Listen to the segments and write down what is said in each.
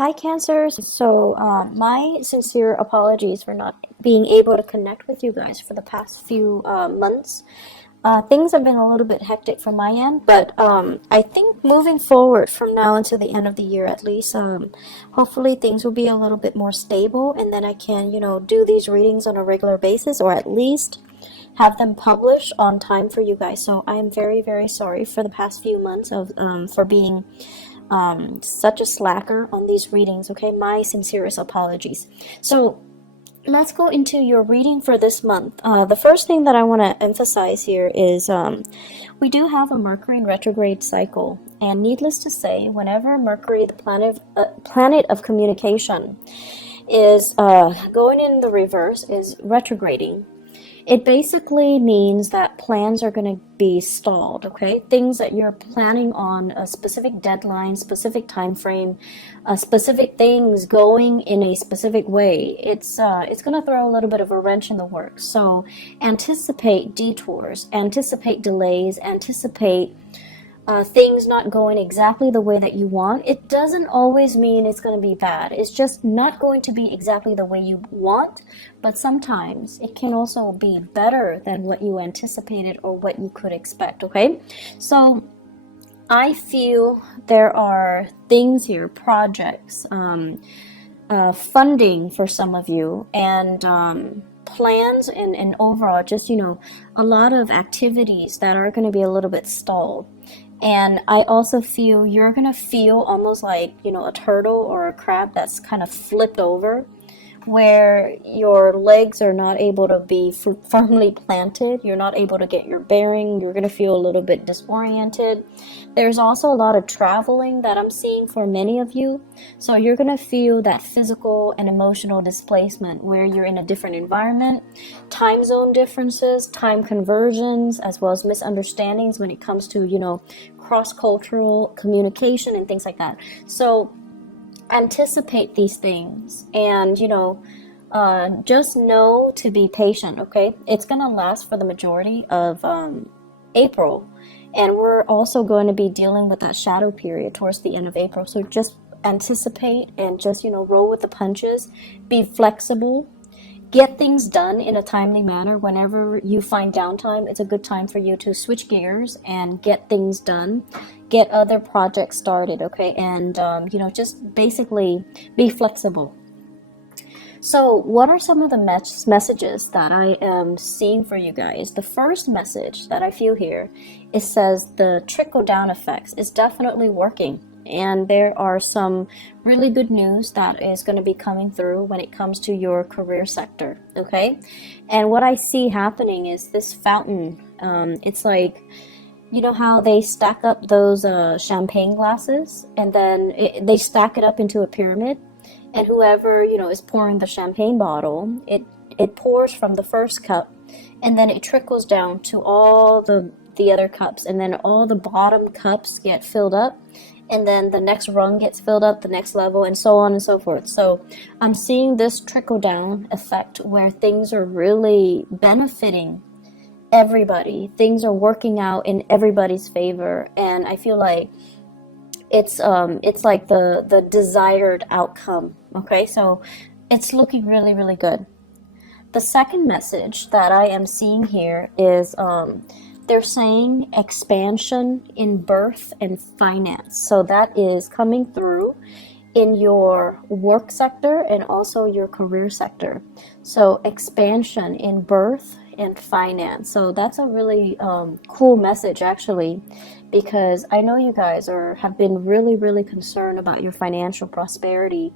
Hi, Cancers. My sincere apologies for not being able to connect with you guys for the past few months. Things have been a little bit hectic from my end, but I think moving forward from now until the end of the year at least, hopefully things will be a little bit more stable, and then I can, do these readings on a regular basis, or at least have them published on time for you guys. So I am very, very sorry for the past few months of for being such a slacker on these readings. Okay, my sincerest apologies. So let's go into your reading for this month. The first thing that I want to emphasize here is we do have a Mercury in retrograde cycle, and needless to say, whenever Mercury, the planet of communication, is going in the reverse, is retrograding, it basically means that plans are going to be stalled, okay? Things that you're planning on, a specific deadline, specific time frame, specific things going in a specific way, it's going to throw a little bit of a wrench in the works. So anticipate detours, anticipate delays, anticipate things not going exactly the way that you want. It doesn't always mean it's going to be bad. It's just not going to be exactly the way you want, but sometimes it can also be better than what you anticipated or what you could expect, okay? So I feel there are things here, projects, funding for some of you, and plans and overall just, a lot of activities that are going to be a little bit stalled. And I also feel you're going to feel almost like, a turtle or a crab that's kind of flipped over, where your legs are not able to be firmly planted. You're not able to get your bearing. You're going to feel a little bit disoriented. There's also a lot of traveling that I'm seeing for many of you. So you're going to feel that physical and emotional displacement where you're in a different environment, time zone differences, time conversions, as well as misunderstandings when it comes to, cross-cultural communication and things like that. So anticipate these things, and just know to be patient, okay? It's gonna last for the majority of April, and we're also going to be dealing with that shadow period towards the end of April. So just anticipate and just roll with the punches, be flexible, get things done in a timely manner. Whenever you find downtime, it's a good time for you to switch gears and get things done, get other projects started, okay? And just basically be flexible. So what are some of the messages that I am seeing for you guys? The first message that I feel here, it says the trickle down effects is definitely working. And there are some really good news that is going to be coming through when it comes to your career sector, okay? And what I see happening is this fountain. It's like, how they stack up those champagne glasses, and then they stack it up into a pyramid, and whoever is pouring the champagne bottle, it pours from the first cup, and then it trickles down to all the other cups, and then all the bottom cups get filled up, and then the next rung gets filled up, the next level, and so on and so forth. So I'm seeing this trickle down effect where things are really benefiting everybody. Things are working out in everybody's favor, and I feel like it's like the desired outcome. Okay, so it's looking really, really good. The second message that I am seeing here is they're saying expansion in birth and finance. So that is coming through in your work sector and also your career sector. So expansion in birth and finance. So that's a really cool message, actually, because I know you guys have been really, really concerned about your financial prosperity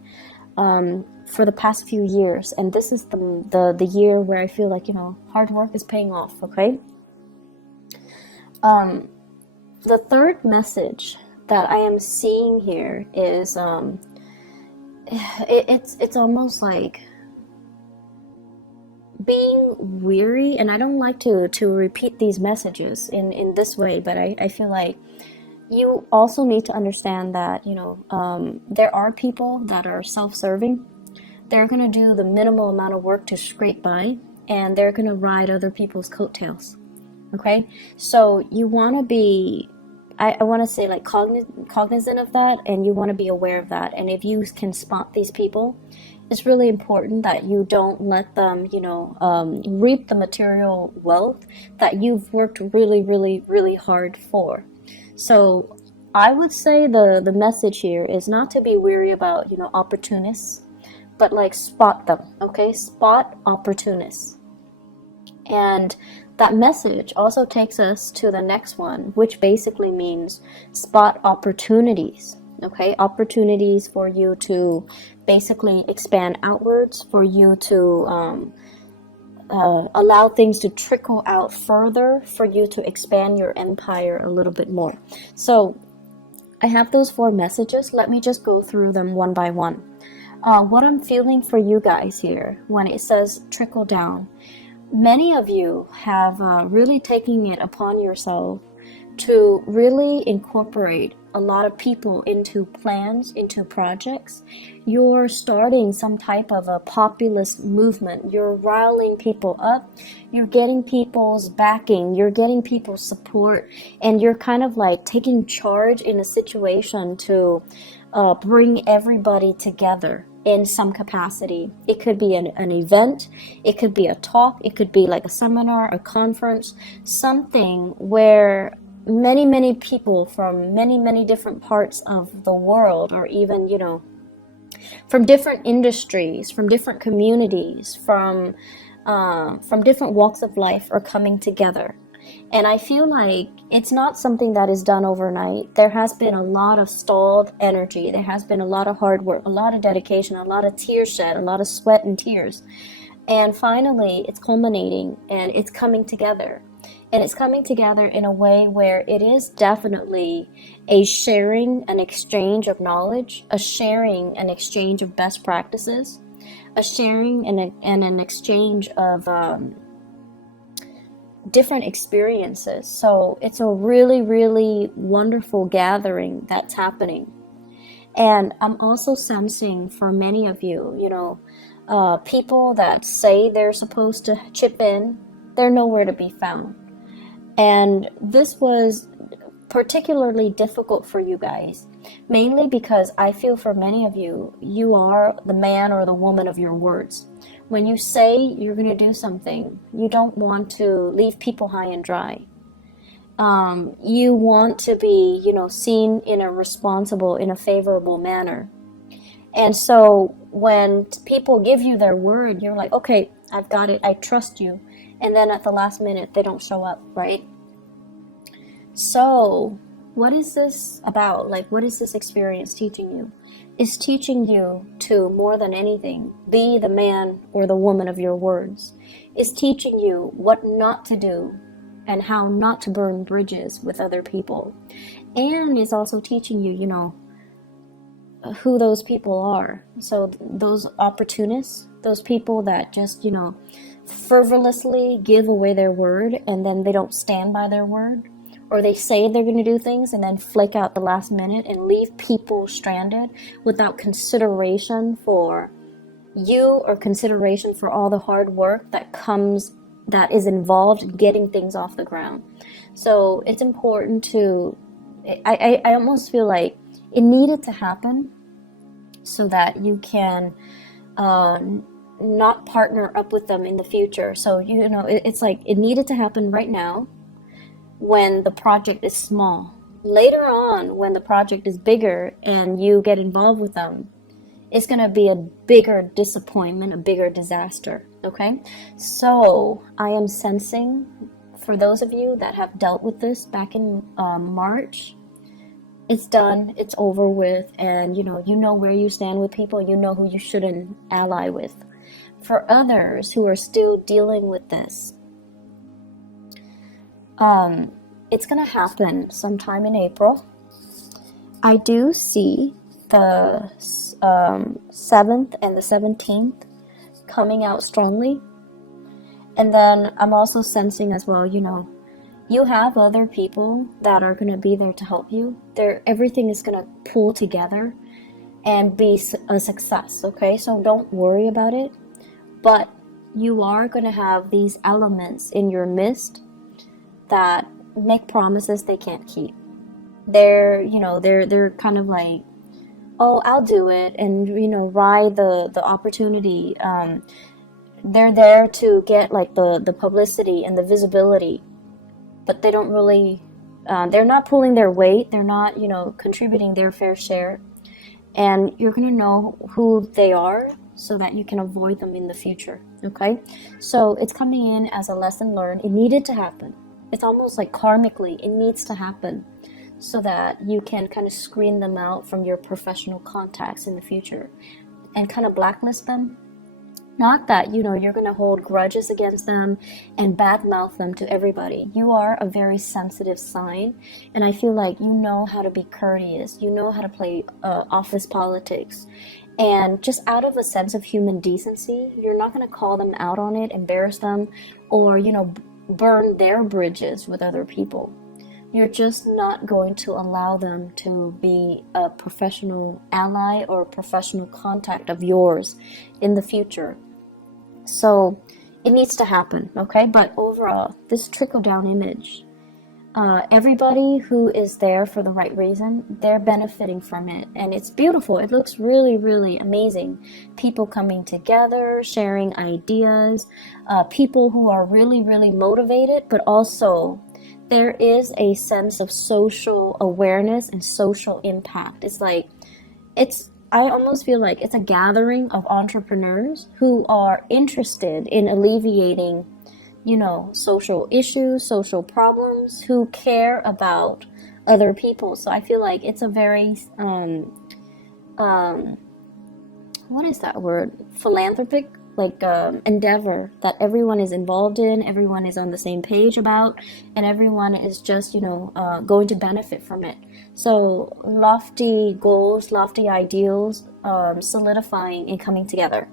for the past few years, and this is the year where I feel like hard work is paying off. Okay. The third message that I am seeing here is it's almost like being weary, and I don't like to repeat these messages in this way, but I feel like you also need to understand that there are people that are self-serving. They're going to do the minimal amount of work to scrape by, and they're going to ride other people's coattails. Okay, so you want to be I want to say like cognizant of that, and you want to be aware of that. And if you can spot these people, it's really important that you don't let them, reap the material wealth that you've worked really, really, really hard for. So I would say the message here is not to be weary about, opportunists, but like spot them, okay? Spot opportunists. And that message also takes us to the next one, which basically means spot opportunities, okay? Opportunities for you to basically expand outwards, for you to allow things to trickle out further, for you to expand your empire a little bit more. So I have those 4 messages. Let me just go through them one by one. What I'm feeling for you guys here when it says trickle down, many of you have really taken it upon yourself to really incorporate a lot of people into plans, into projects. You're starting some type of a populist movement. You're riling people up. You're getting people's backing. You're getting people's support. And you're kind of like taking charge in a situation to bring everybody together in some capacity. It could be an event, it could be a talk, it could be like a seminar, a conference, something where many people from many different parts of the world, or even, from different industries, from different communities, from different walks of life are coming together. And I feel like it's not something that is done overnight. There has been a lot of stalled energy. There has been a lot of hard work, a lot of dedication, a lot of tears shed, a lot of sweat and tears. And finally, it's culminating and it's coming together. And it's coming together in a way where it is definitely a sharing, an exchange of knowledge, a sharing, an exchange of best practices, a sharing and an exchange of different experiences. So it's a really, really wonderful gathering that's happening. And I'm also sensing for many of you, people that say they're supposed to chip in, they're nowhere to be found. And this was particularly difficult for you guys, mainly because I feel for many of you, you are the man or the woman of your words. When you say you're going to do something, you don't want to leave people high and dry. You want to be, seen in a responsible, in a favorable manner. And so when people give you their word, you're like, okay, I've got it, I trust you. And then at the last minute, they don't show up, right? So what is this about? Like, what is this experience teaching you? It's teaching you to, more than anything, be the man or the woman of your words. It's teaching you what not to do and how not to burn bridges with other people. And it's also teaching you, who those people are. So those opportunists, those people that just, frivolously give away their word and then they don't stand by their word. Or they say they're going to do things and then flake out the last minute and leave people stranded without consideration for you or consideration for all the hard work that is involved in getting things off the ground. So it's important to, I almost feel like it needed to happen so that you can not partner up with them in the future. So, it's like it needed to happen right now, when the project is small. Later on, when the project is bigger and you get involved with them, it's going to be a bigger disappointment, a bigger disaster, okay? So I am sensing, for those of you that have dealt with this back in March, it's done, it's over with, and you know where you stand with people, you know who you shouldn't ally with. For others who are still dealing with this, it's going to happen sometime in April. I do see the 7th and the 17th coming out strongly. And then I'm also sensing as well, you have other people that are going to be there to help you. Everything is going to pull together and be a success, okay? So don't worry about it. But you are going to have these elements in your midst that make promises they can't keep. They're, they're kind of like, oh, I'll do it, and ride the opportunity. They're there to get like the publicity and the visibility, but they don't really, they're not pulling their weight. They're not, contributing their fair share. And you're going to know who they are so that you can avoid them in the future. Okay. So it's coming in as a lesson learned. It needed to happen. It's almost like karmically, it needs to happen so that you can kind of screen them out from your professional contacts in the future and kind of blacklist them. Not that, you're going to hold grudges against them and badmouth them to everybody. You are a very sensitive sign, and I feel like you know how to be courteous. You know how to play office politics. And just out of a sense of human decency, you're not going to call them out on it, embarrass them, or, burn their bridges with other people. You're just not going to allow them to be a professional ally or a professional contact of yours in the future. So it needs to happen, okay? But overall, this trickle-down image, everybody who is there for the right reason, they're benefiting from it. And it's beautiful. It looks really, really amazing. People coming together, sharing ideas, people who are really, really motivated, but also there is a sense of social awareness and social impact. I almost feel like it's a gathering of entrepreneurs who are interested in alleviating, social issues, social problems, who care about other people. So I feel like it's a very, what is that word? Philanthropic, endeavor that everyone is involved in, everyone is on the same page about, and everyone is just, going to benefit from it. So lofty goals, lofty ideals, solidifying and coming together.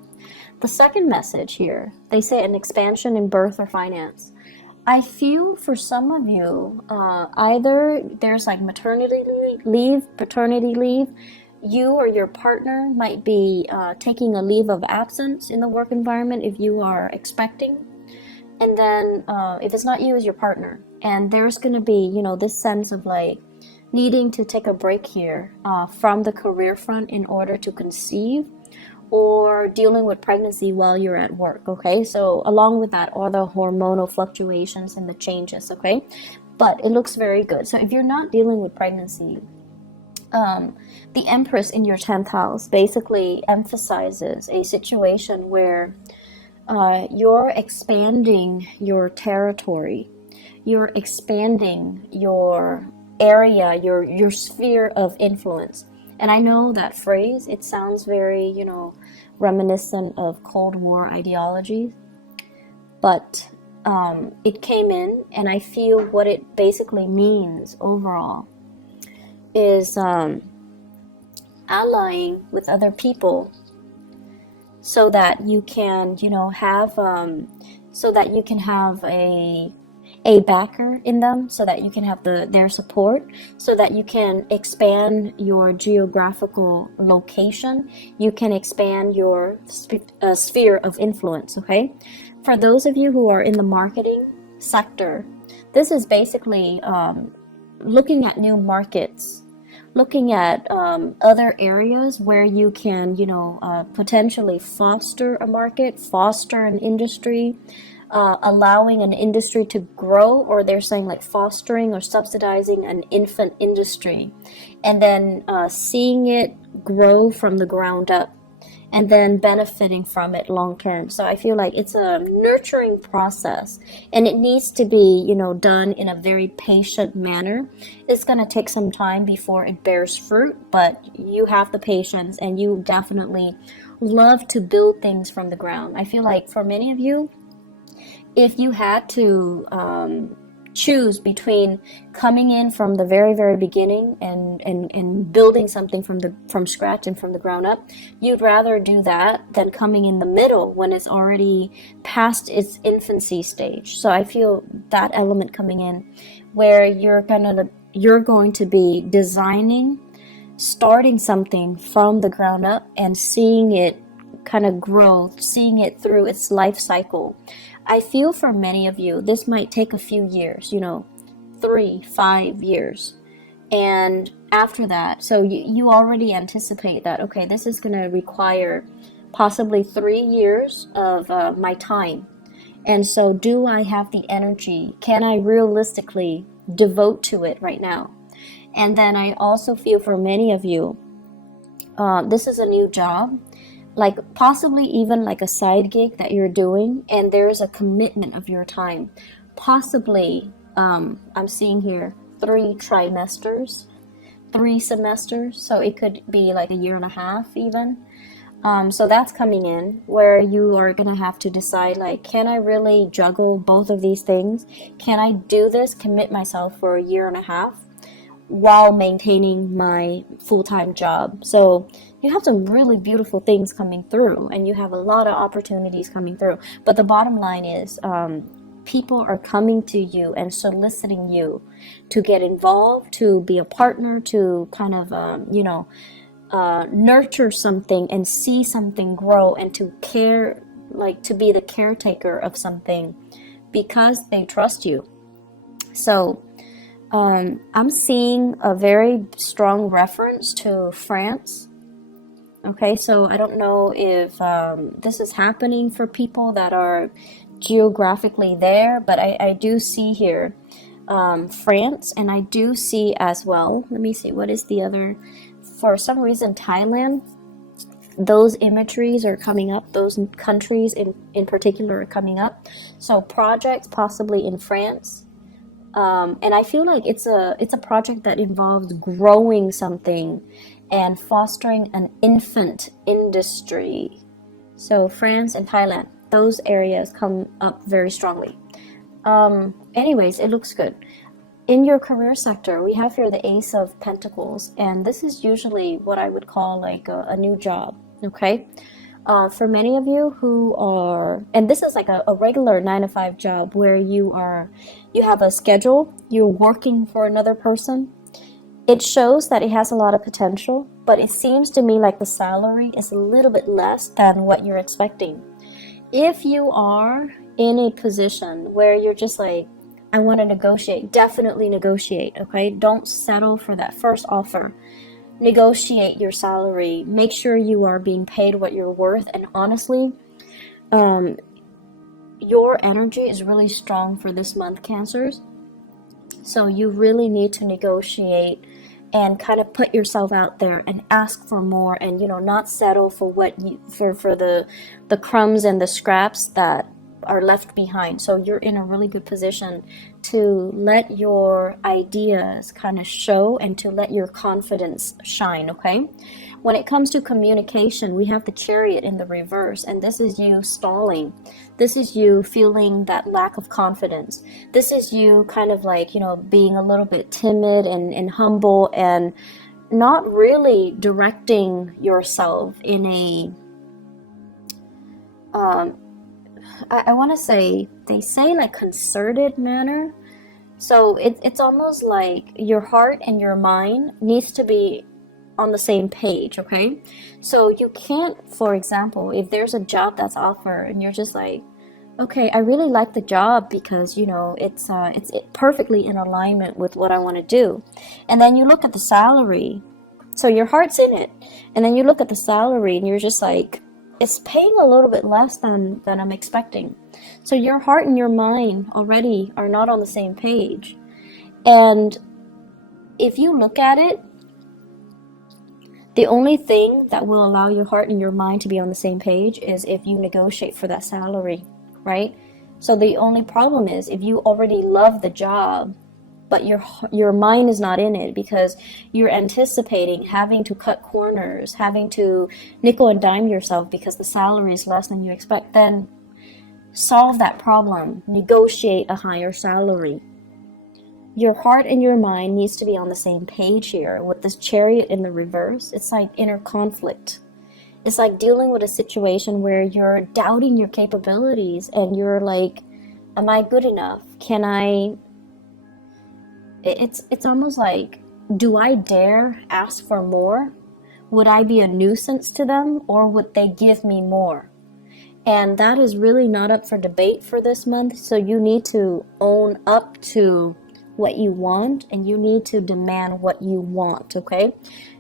The second message here, they say an expansion in birth or finance. I feel for some of you, either there's like maternity leave, paternity leave. You or your partner might be taking a leave of absence in the work environment if you are expecting. And then if it's not you, it's your partner. And there's going to be, this sense of like needing to take a break here from the career front in order to conceive, or dealing with pregnancy while you're at work, okay? So along with that are the hormonal fluctuations and the changes, okay? But it looks very good. So if you're not dealing with pregnancy, the Empress in your 10th house basically emphasizes a situation where you're expanding your territory, you're expanding your area, your sphere of influence. And I know that phrase, it sounds very, reminiscent of Cold War ideologies, but it came in, and I feel what it basically means overall is allying with other people so that you can, have a backer in them, so that you can have their support, so that you can expand your geographical location, you can expand your sphere of influence, okay? For those of you who are in the marketing sector, this is basically looking at new markets, looking at other areas where you can, potentially foster a market, foster an industry, allowing an industry to grow, or they're saying like fostering or subsidizing an infant industry, and then seeing it grow from the ground up, and then benefiting from it long term. So I feel like it's a nurturing process, and it needs to be, done in a very patient manner. It's going to take some time before it bears fruit, but you have the patience, and you definitely love to build things from the ground. I feel like for many of you, if you had to choose between coming in from the very, very beginning and building something from scratch and from the ground up, you'd rather do that than coming in the middle when it's already past its infancy stage. So I feel that element coming in, where you're going to be designing, starting something from the ground up and seeing it kind of grow, seeing it through its life cycle. I feel for many of you, this might take a few years, 3-5 years. And after that, so you already anticipate that, okay, this is going to require possibly 3 years of my time. And so do I have the energy? Can I realistically devote to it right now? And then I also feel for many of you, this is a new job, like possibly even like a side gig that you're doing, and there's a commitment of your time. Possibly, I'm seeing here 3 semesters, so it could be like a year and a half even. So that's coming in where you are going to have to decide, like, can I really juggle both of these things? Can I do this, commit myself for a year and a half while maintaining my full-time job? So you have some really beautiful things coming through, and you have a lot of opportunities coming through. But the bottom line is, people are coming to you and soliciting you to get involved, to be a partner, to kind of, nurture something and see something grow, and to care, like to be the caretaker of something because they trust you. So I'm seeing a very strong reference to France. Okay, so I don't know if this is happening for people that are geographically there, but I do see here France, and I do see as well, let me see, what is the other, for some reason Thailand, those imageries are coming up, those countries in particular are coming up. So projects possibly in France, and I feel like it's a project that involves growing something and fostering an infant industry. So France and Thailand, those areas come up very strongly. Anyways, it looks good. In your career sector, we have here the Ace of Pentacles, and this is usually what I would call like a new job, okay? For many of you who are, and this is like a regular 9 to 5 job where you have a schedule, you're working for another person. It shows that it has a lot of potential, but it seems to me like the salary is a little bit less than what you're expecting. If you are in a position where you're just like, I want to negotiate, definitely negotiate, okay? Don't settle for that first offer. Negotiate your salary. Make sure you are being paid what you're worth. And honestly, your energy is really strong for this month, Cancers. So you really need to negotiate and kind of put yourself out there and ask for more, and not settle for what for the crumbs and the scraps that are left behind. So you're in a really good position to let your ideas kind of show and to let your confidence shine, okay? When it comes to communication, we have the Chariot in the reverse, and this is you stalling. This is you feeling that lack of confidence. This is you kind of like, being a little bit timid and humble and not really directing yourself in a, I want to say, they say like concerted manner. So it's almost like your heart and your mind needs to be on the same page, okay? So you can't, for example, if there's a job that's offered and you're just like, okay, I really like the job because it's perfectly in alignment with what I want to do, and then you look at the salary, so your heart's in it, and then you look at the salary and you're just like, it's paying a little bit less than I'm expecting. So your heart and your mind already are not on the same page. And if you look at it, the only thing that will allow your heart and your mind to be on the same page is if you negotiate for that salary, right? So the only problem is if you already love the job, but your mind is not in it because you're anticipating having to cut corners, having to nickel and dime yourself because the salary is less than you expect, then solve that problem. Negotiate a higher salary. Your heart and your mind needs to be on the same page here. With this Chariot in the reverse, it's like inner conflict. It's like dealing with a situation where you're doubting your capabilities and you're like, am I good enough? Can I... It's almost like, do I dare ask for more? Would I be a nuisance to them, or would they give me more? And that is really not up for debate for this month. So you need to own up to what you want, and you need to demand what you want, okay?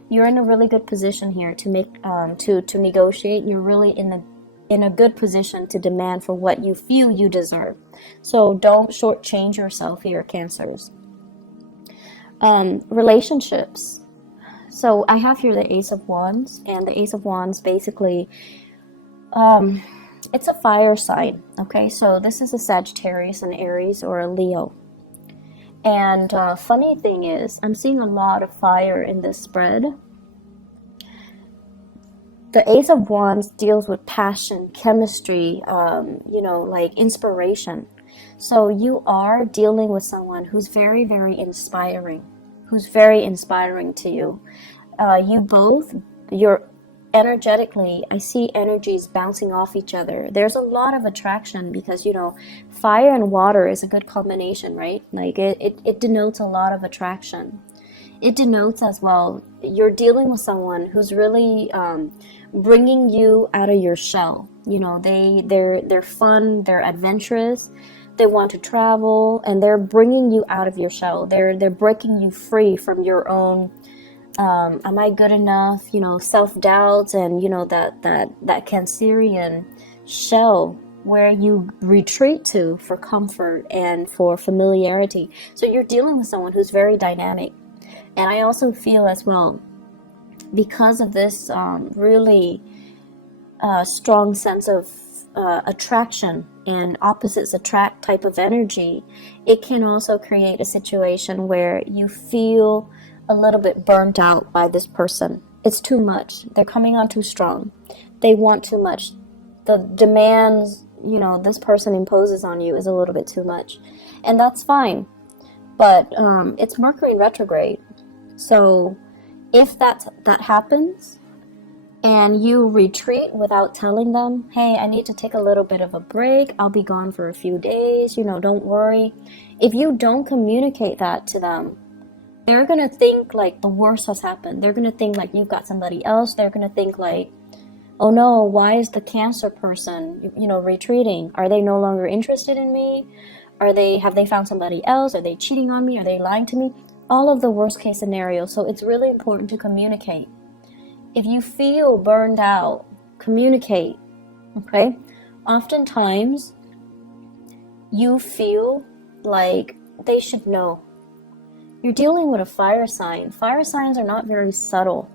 You're in a really good position here to make to negotiate. You're really in a good position to demand for what you feel you deserve. So don't shortchange yourself here, Cancers. Relationships. So I have here the Ace of Wands, and the Ace of Wands basically, it's a fire sign, okay? So this is a Sagittarius, an Aries, or a Leo. And funny thing is, I'm seeing a lot of fire in this spread. The Ace of Wands deals with passion, chemistry, like inspiration. So you are dealing with someone who's very, very inspiring, to you. You're energetically, I see energies bouncing off each other. There's a lot of attraction because, fire and water is a good combination, right? Like it denotes a lot of attraction. It denotes as well, you're dealing with someone who's really bringing you out of your shell. They're fun, they're adventurous, they want to travel, and they're bringing you out of your shell. They're breaking you free from your own am I good enough, self-doubts, and that Cancerian shell where you retreat to for comfort and for familiarity. So you're dealing with someone who's very dynamic. And I also feel as well, because of this really strong sense of attraction and opposites attract type of energy, it can also create a situation where you feel a little bit burnt out by this person. It's too much. They're coming on too strong. They want too much. The demands, this person imposes on you is a little bit too much. And that's fine. But it's Mercury in retrograde. So if that happens and you retreat without telling them, hey, I need to take a little bit of a break, I'll be gone for a few days, don't worry. If you don't communicate that to them, they're going to think like the worst has happened. They're going to think like you've got somebody else. They're going to think like, oh no, why is the Cancer person, retreating? Are they no longer interested in me? Have they found somebody else? Are they cheating on me? Are they lying to me? All of the worst case scenarios. So it's really important to communicate. If you feel burned out, communicate, okay? Oftentimes, you feel like they should know. You're dealing with a fire sign. Fire signs are not very subtle.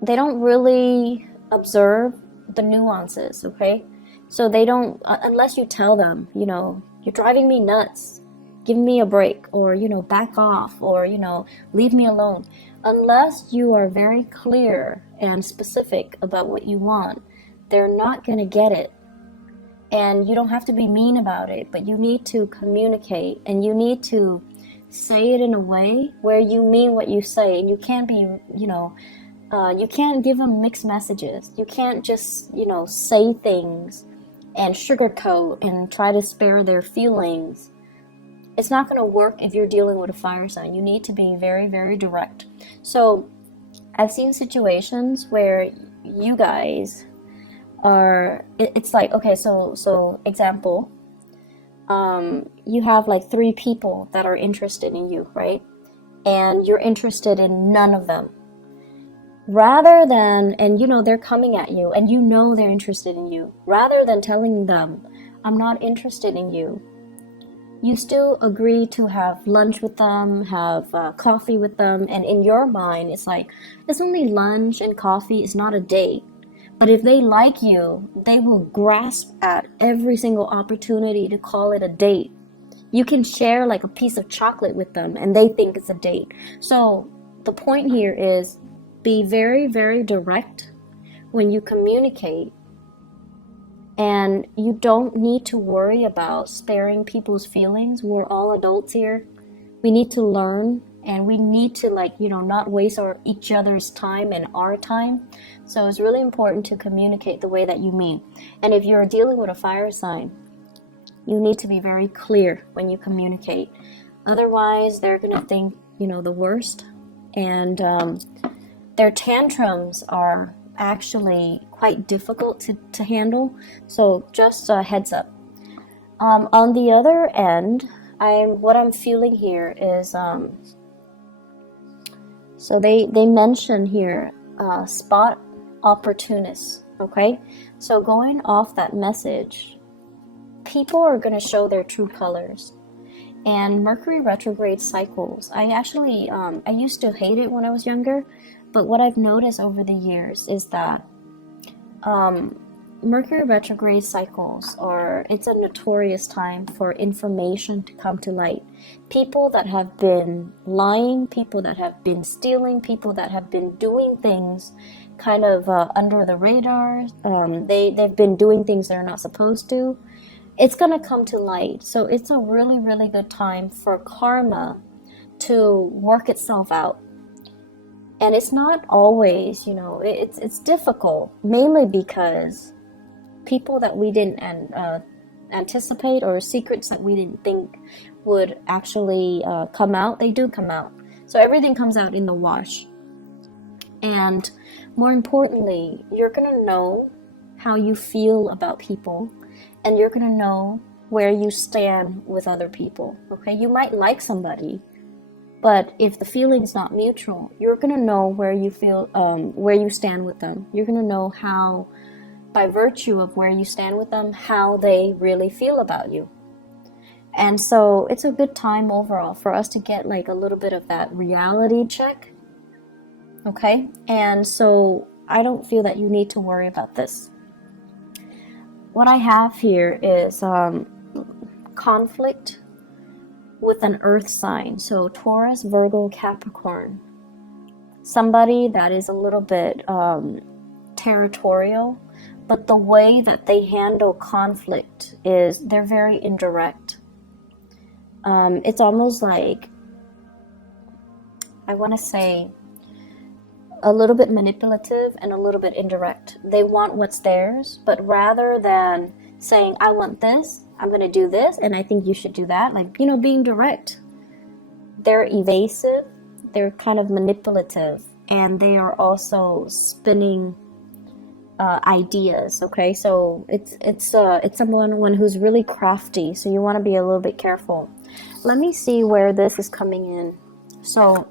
They don't really observe the nuances, okay? So they don't, unless you tell them, you're driving me nuts, give me a break, or, back off, or, leave me alone. Unless you are very clear and specific about what you want, they're not going to get it. And you don't have to be mean about it, but you need to communicate, and you need to say it in a way where you mean what you say, and you can't be, you can't give them mixed messages. You can't just, say things and sugarcoat and try to spare their feelings. It's not going to work if you're dealing with a fire sign. You need to be very, very direct. So I've seen situations where you guys are, it's like, okay, so example, you have like 3 people that are interested in you, right? And you're interested in none of them. Rather than, and they're coming at you and they're interested in you. Rather than telling them, I'm not interested in you, you still agree to have lunch with them, have coffee with them. And in your mind, it's like, it's only lunch and coffee, it's not a date. But if they like you, they will grasp at every single opportunity to call it a date. You can share like a piece of chocolate with them and they think it's a date. So the point here is be very, very direct when you communicate. And you don't need to worry about sparing people's feelings. We're all adults here. We need to learn, and we need to not waste each other's time and our time. So it's really important to communicate the way that you mean. And if you're dealing with a fire sign, you need to be very clear when you communicate. Otherwise, they're going to think, the worst. And their tantrums are actually quite difficult to handle. So just a heads up. On the other end, what I'm feeling here is so they mention here spot opportunists. Okay, so going off that message, people are going to show their true colors. And Mercury retrograde cycles, I actually I used to hate it when I was younger, but what I've noticed over the years is that Mercury retrograde cycles it's a notorious time for information to come to light. People that have been lying, people that have been stealing, people that have been doing things kind of under the radar, they've been doing things they're not supposed to. It's going to come to light. So it's a really, really good time for karma to work itself out. And it's not always, it's difficult, mainly because people that we didn't anticipate, or secrets that we didn't think would actually come out, they do come out. So everything comes out in the wash. And more importantly, you're going to know how you feel about people, and you're going to know where you stand with other people. Okay, you might like somebody, but if the feeling's not mutual, you're going to know where you feel, where you stand with them. You're going to know how, by virtue of where you stand with them, how they really feel about you. And so it's a good time overall for us to get like a little bit of that reality check. Okay, and so I don't feel that you need to worry about this. What I have here is conflict with an earth sign. So Taurus, Virgo, Capricorn. Somebody that is a little bit territorial, but the way that they handle conflict is they're very indirect. It's almost like, I want to say, a little bit manipulative and a little bit indirect. They want what's theirs, but rather than saying, I want this, I'm going to do this, and I think you should do that, like, being direct. They're evasive, they're kind of manipulative, and they are also spinning ideas. Okay, so it's someone who's really crafty, so you want to be a little bit careful. Let me see where this is coming in. So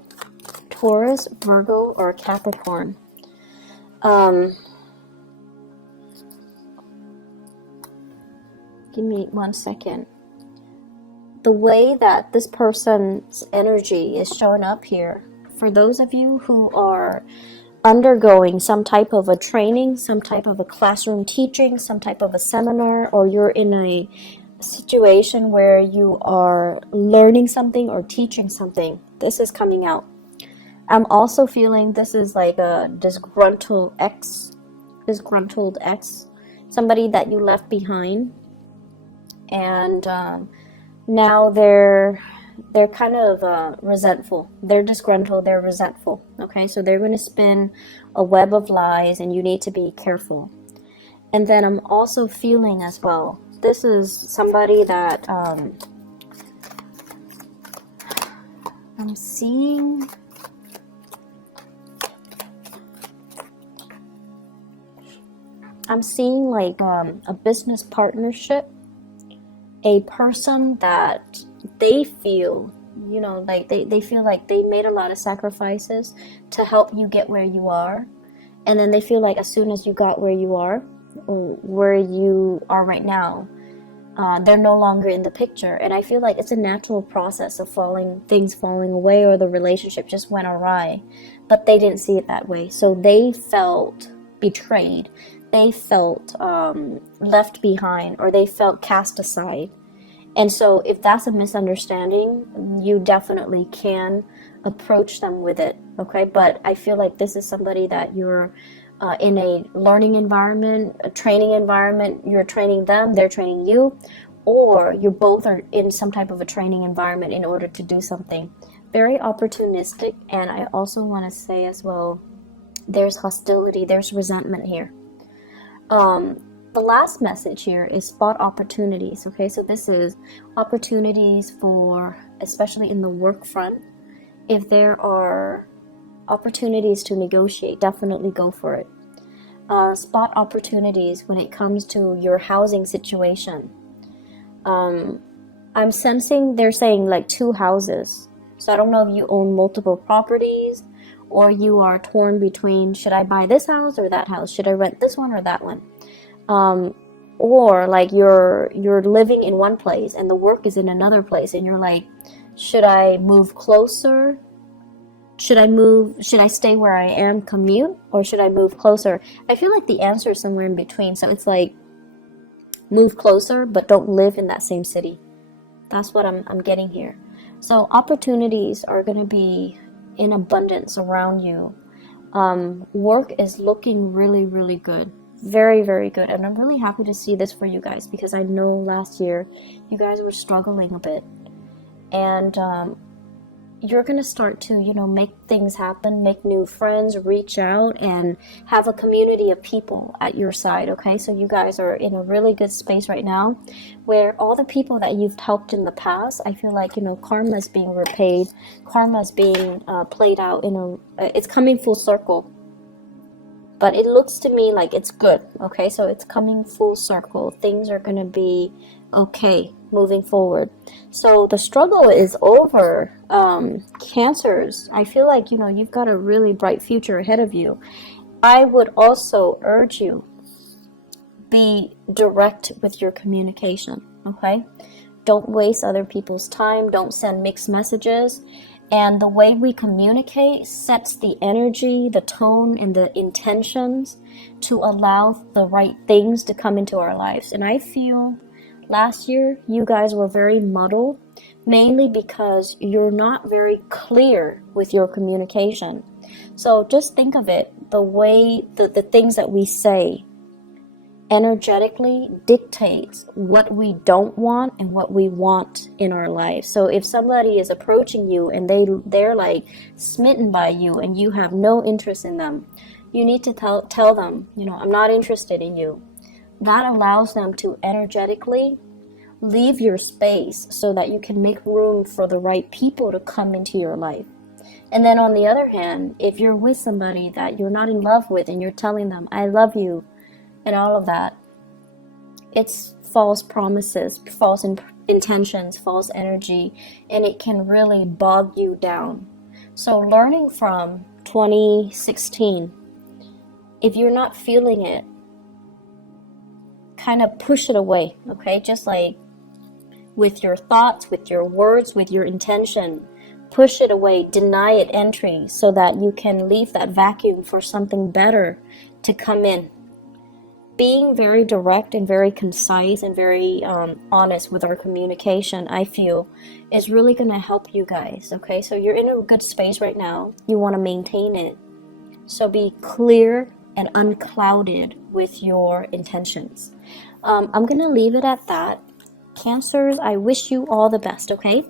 Taurus, Virgo, or Capricorn. Give me 1 second. The way that this person's energy is showing up here, for those of you who are undergoing some type of a training, some type of a classroom teaching, some type of a seminar, or you're in a situation where you are learning something or teaching something, this is coming out. I'm also feeling this is like a disgruntled ex, somebody that you left behind, and now they're kind of resentful. They're disgruntled, they're resentful. Okay, so they're going to spin a web of lies, and you need to be careful. And then I'm also feeling as well, this is somebody that I'm seeing. I'm seeing like a business partnership, a person that they feel, like they feel like they made a lot of sacrifices to help you get where you are. And then they feel like as soon as you got where you are, or where you are right now, they're no longer in the picture. And I feel like it's a natural process of things falling away, or the relationship just went awry, but they didn't see it that way. So they felt betrayed. They felt left behind, or they felt cast aside. And so if that's a misunderstanding, you definitely can approach them with it, okay? But I feel like this is somebody that you're in a learning environment, a training environment, you're training them, they're training you, or you both are in some type of a training environment in order to do something. Very opportunistic. And I also want to say as well, there's hostility, there's resentment here. The last message here is spot opportunities. Okay, so this is opportunities for, especially in the work front. If there are opportunities to negotiate, definitely go for it. Spot opportunities when it comes to your housing situation. I I'm sensing they're saying like 2 houses. So I don't know if you own multiple properties or you are torn between, should I buy this house or that house? Should I rent this one or that one? Or like you're living in one place and the work is in another place and you're like, should I move closer? Should I stay where I am, commute, or should I move closer? I feel like the answer is somewhere in between. So it's like move closer, but don't live in that same city. That's what I'm getting here. So opportunities are going to be in abundance around you. Work is looking really, really good. Very, very good. And I'm really happy to see this for you guys because I know last year you guys were struggling a bit. And you're going to start to, make things happen, make new friends, reach out, and have a community of people at your side, okay? So you guys are in a really good space right now where all the people that you've helped in the past, I feel like, karma is being repaid, karma is being played out it's coming full circle. But it looks to me like it's good, okay? So it's coming full circle. Things are going to be okay moving forward. So the struggle is over. Cancers, I feel like, you've got a really bright future ahead of you. I would also urge you, be direct with your communication, okay? Don't waste other people's time. Don't send mixed messages. And the way we communicate sets the energy, the tone, and the intentions to allow the right things to come into our lives. And I feel last year you guys were very muddled, mainly because you're not very clear with your communication. So just think of it, the way the things that we say energetically dictates what we don't want and what we want in our life. So if somebody is approaching you and they're like smitten by you and you have no interest in them, you need to tell them, I'm not interested in you. That allows them to energetically leave your space so that you can make room for the right people to come into your life. And then on the other hand, if you're with somebody that you're not in love with and you're telling them, I love you, and all of that, it's false promises, false intentions, false energy, and it can really bog you down. So learning from 2016, if you're not feeling it, kind of push it away, okay? Just like with your thoughts, with your words, with your intention, push it away, deny it entry so that you can leave that vacuum for something better to come in. Being very direct and very concise and very honest with our communication, I feel, is really going to help you guys, okay? So you're in a good space right now. You want to maintain it. So be clear and unclouded with your intentions. I'm going to leave it at that. Cancers, I wish you all the best, okay?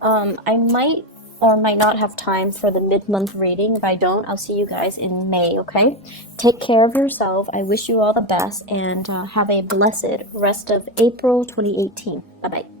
I might or might not have time for the mid-month reading. If I don't, I'll see you guys in May, okay? Take care of yourself. I wish you all the best and have a blessed rest of April 2018. Bye-bye.